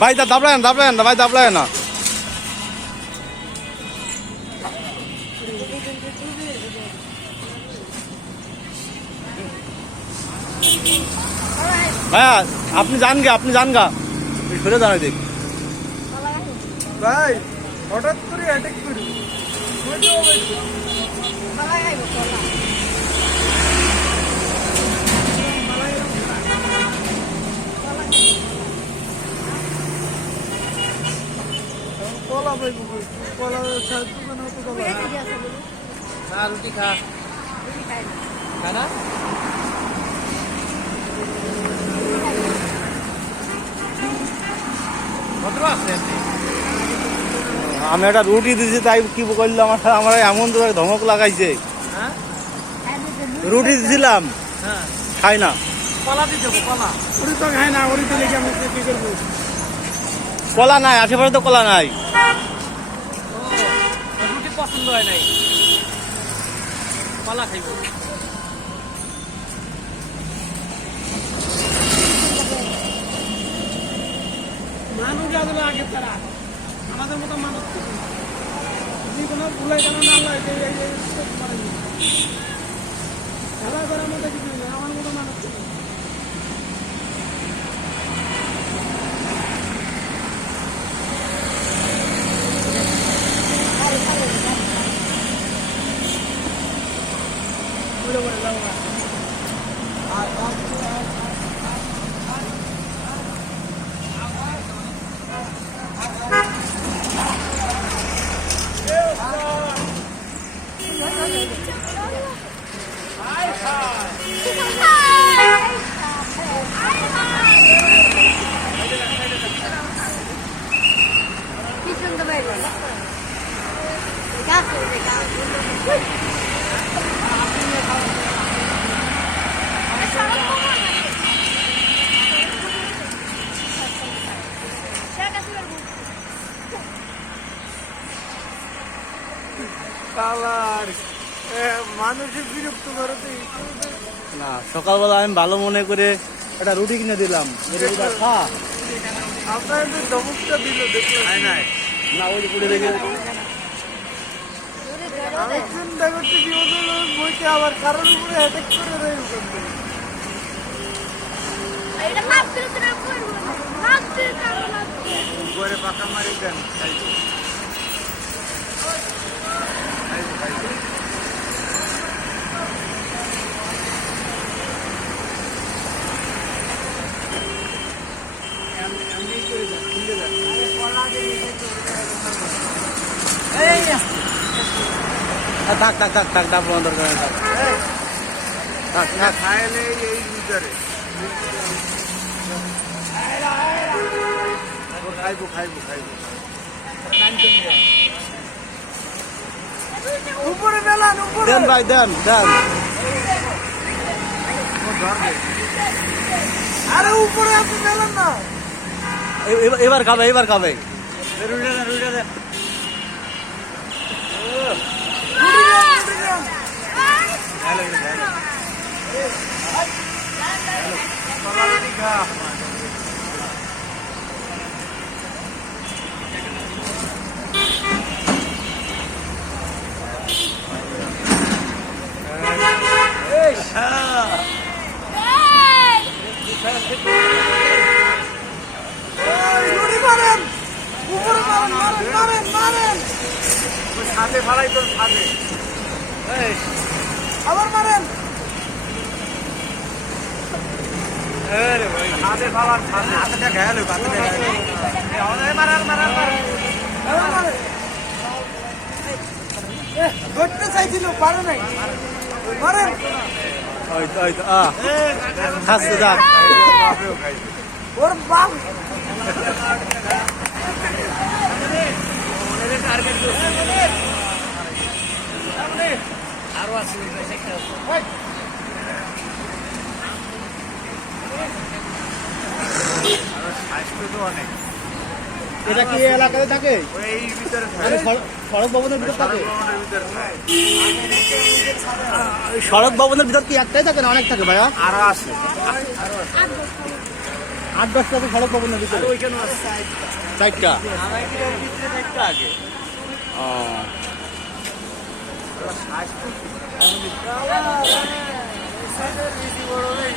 ভাই তা দাবলায় না ভাই দাবলায় না। ভাইয়া আপনি যান গা ফিরে দাঁড়াই দেখ ভাই হঠাৎ করে অ্যাটাক করি কলা ভাই কলা দোকানে তো কলা রুটি খা না আমি একটা রুটি দিছি তাই কি করলো আমার এমন তো ধমক লাগাইছে। রুটি দিছিলাম খাই না, কলা নাই আশেপাশে তো কলা নাই। রুটি পছন্দ হয় নাই, কলা খাইব। মানুষ আসলে আগে তারা আমাদের মতো মানুষ যদি কোনো ভুলাই কেন না হয় খেলা করার মতো কিছু নেই, আমার মতো মানুষ মানুষের বিরক্ত করে না। সকালবেলা আমি ভালো মনে করে একটা রুটি কিনে দিলাম, খা। আপনার ধমকটা দিল দেখলেন না ওই পুড়ে দেখে আমি চিন্তা করতেছি ওদের বইতে আবার কারোর উপরে অ্যাটাক করে দেয় উপরে পাকা মারি দেন থাক থাক থাক থাক ডাব বন্ধ করে থাক থাক থাক খাইলে এই ভিতরে খাইবো খাইবো খাইবো উপরে মেলান উপরে দেন ভাই দেন দেন। আরে উপরে আপনি মেলান না, এবার খাবে এবার খাবে। ছাদে ফালাই তোর ছাদে আবার মারেন ছাদে ফালার ছাদে হাতে ঘায়াল ধরতে চাইছিল পারে নাই মারেন খাচ্ছে যাক ওর বাপ আরো আছে অনেক। এটা কি এলাকাতে থাকে? এই ভিতরে সড়ক ভবনের ভিতর থাকে? সড়ক ভবনের ভিতর কি একটাই থাকে না অনেক থাকে ভাইয়া? আরো আছে 8-10টা তো সড়ক পাবেন না ভিতরে। ওইখানে আছে 4টা। আমাদের ভিতরে দেখতে আগে ও বড় হয়ে